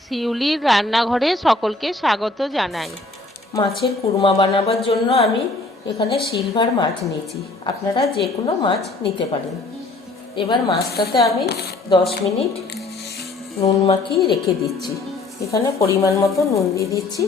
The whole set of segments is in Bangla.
শিউলির রান্নাঘরে সকলকে স্বাগত জানাই। মাছের কুরমা বানাবার জন্য আমি এখানে সিলভার মাছ নিয়েছি। আপনারা যে কোনো মাছ নিতে পারেন। এবার মাছটাতে আমি দশ মিনিট নুন মাখিয়ে রেখে দিচ্ছি। এখানে পরিমাণ মতো নুন দিয়ে দিচ্ছি।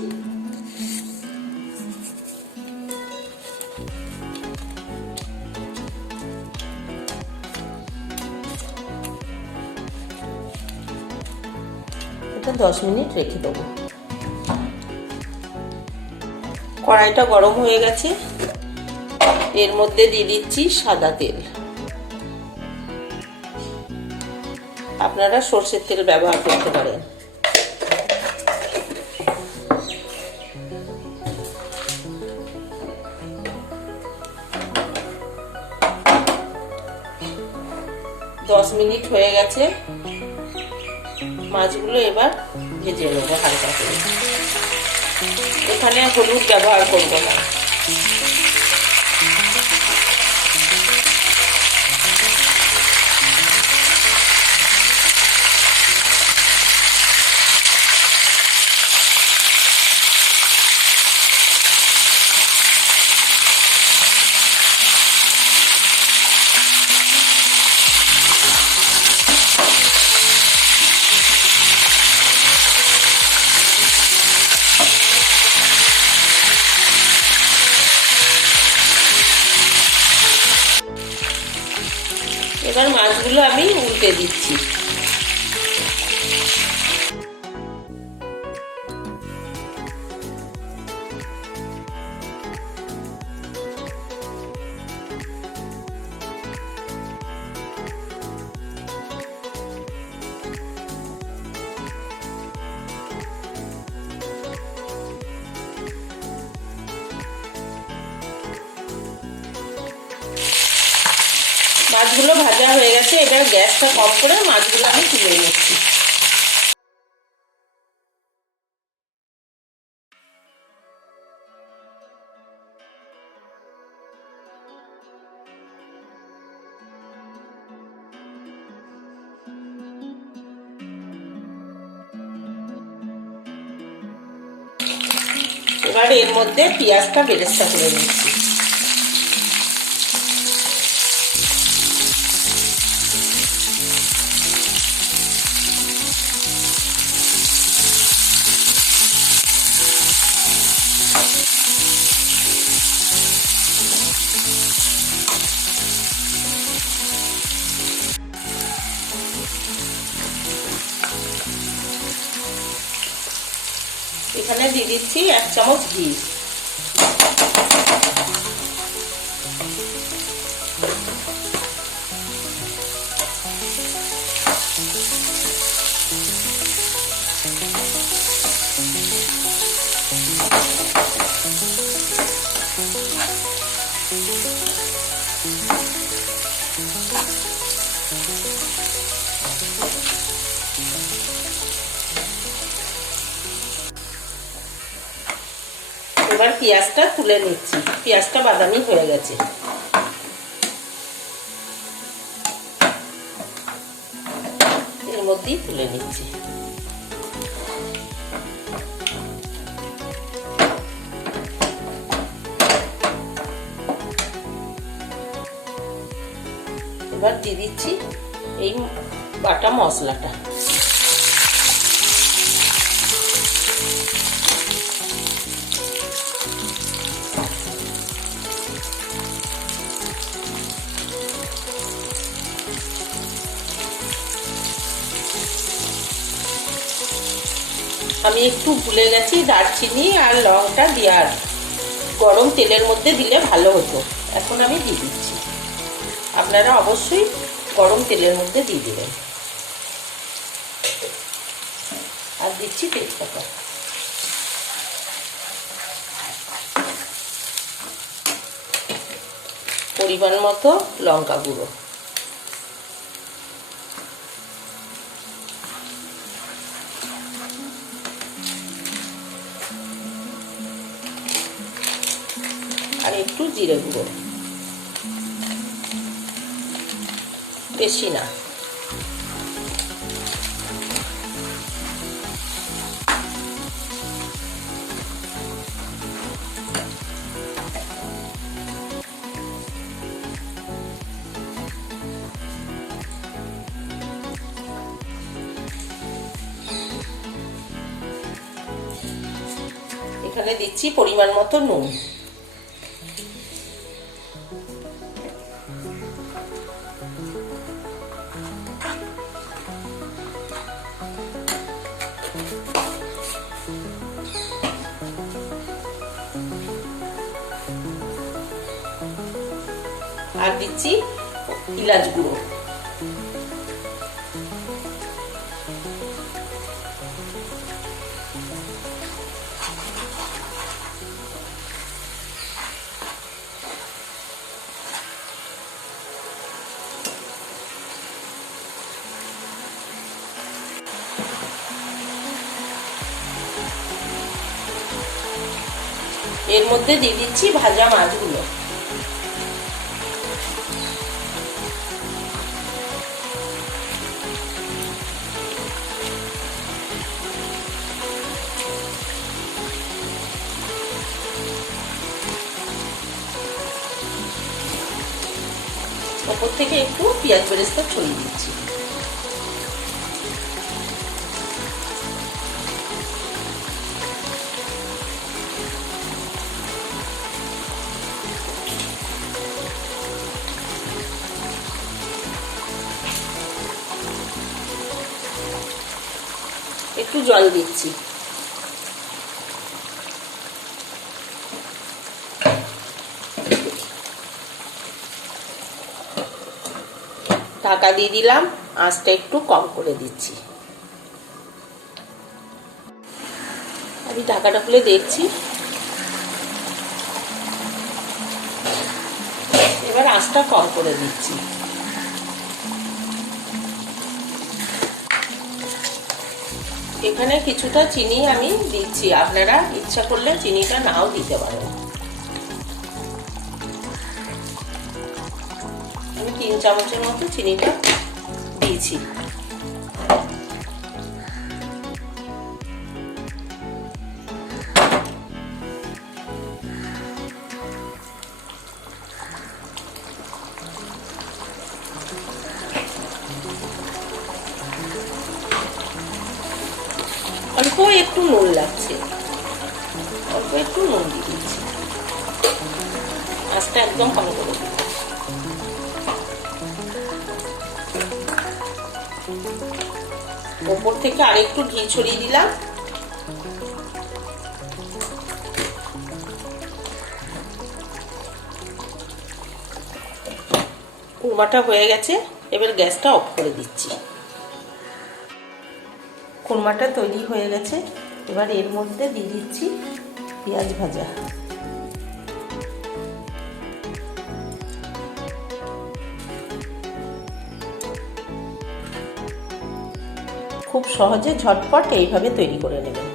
দশ মিনিট রেখে দেবো। কড়াইটা গরম হয়ে গেছে। এর মধ্যে দিয়ে দিচ্ছি সাদা তেল। আপনারা সর্ষের তেল ব্যবহার করতে পারেন। দশ মিনিট হয়ে গেছে। মাছগুলো এবার ভেজে নেব হালকা করে। এখানে হলুদ ব্যবহার করব না। এবার মাছগুলো আমি উল্টে দিচ্ছি। মাছগুলো ভাজা হয়ে গেছে, এবার গ্যাসটা কম করে মাছগুলো আমি তুলে নিচ্ছি। এবার এর মধ্যে পেঁয়াজটা বেরেস্তা করে নিচ্ছি। এখানে দিয়ে দিচ্ছি এক চামচ ঘি। এবার পেঁয়াজটা তুলে নিচ্ছি। পেঁয়াজটা বাদামি হয়ে গেছে। এর মধ্যেই তুলে নিচ্ছি। এবার দিয়ে দিচ্ছি এই বাটা মশলাটা। আমি একটু ভুলে গেছি দারচিনি আর লংটা দেওয়ার গরম তেলের মধ্যে দিলে ভালো হতো। এখন আমি দিয়ে দিচ্ছি। আপনারা অবশ্যই গরম তেলের মধ্যে দিয়ে দেবেন। আর দিচ্ছি তেজপাতা। পরিমাণ মতো লঙ্কা গুঁড়ো। আর একটু জিরে গুঁড়ো বেশি না এখানে দিচ্ছি পরিমাণ মতো নুন আর দিচ্ছি ইলাচ গুঁড়ো। এর মধ্যে দিয়ে দিচ্ছি ভাজা মাছগুলো। ওপর থেকে একটু পেঁয়াজ বেরেস্তা ছড়িয়ে দিচ্ছি। একটু জল দিচ্ছি। ঢাকা দিয়ে দিলাম, আঁচটা একটু কম করে দিচ্ছি। আমি ঢাকাটা খুলে দেখছি। এবার আঁচটা কম করে দিচ্ছি। এখানে কিছুটা চিনি আমি দিচ্ছি। আপনারা ইচ্ছা করলে চিনিটা নাও দিতে পারেন। আমি তিন চামচের মতো চিনিটা দিয়েছি। একটু নুন লাগছে। অল্প একটু নুন দিয়ে দিচ্ছি। আঁচটা একদম কম করে ওপর থেকে আরেকটু ঘি ছড়িয়ে দিলাম। কুরমাটা হয়ে গেছে, এবার গ্যাসটা অফ করে দিচ্ছি। কুরমাটা তৈরি হয়ে গেছে। এবার এর মধ্যে দিয়ে দিচ্ছি পেঁয়াজ ভাজা। খুব সহজে ঝটপট এইভাবে তৈরি করে নেবেন।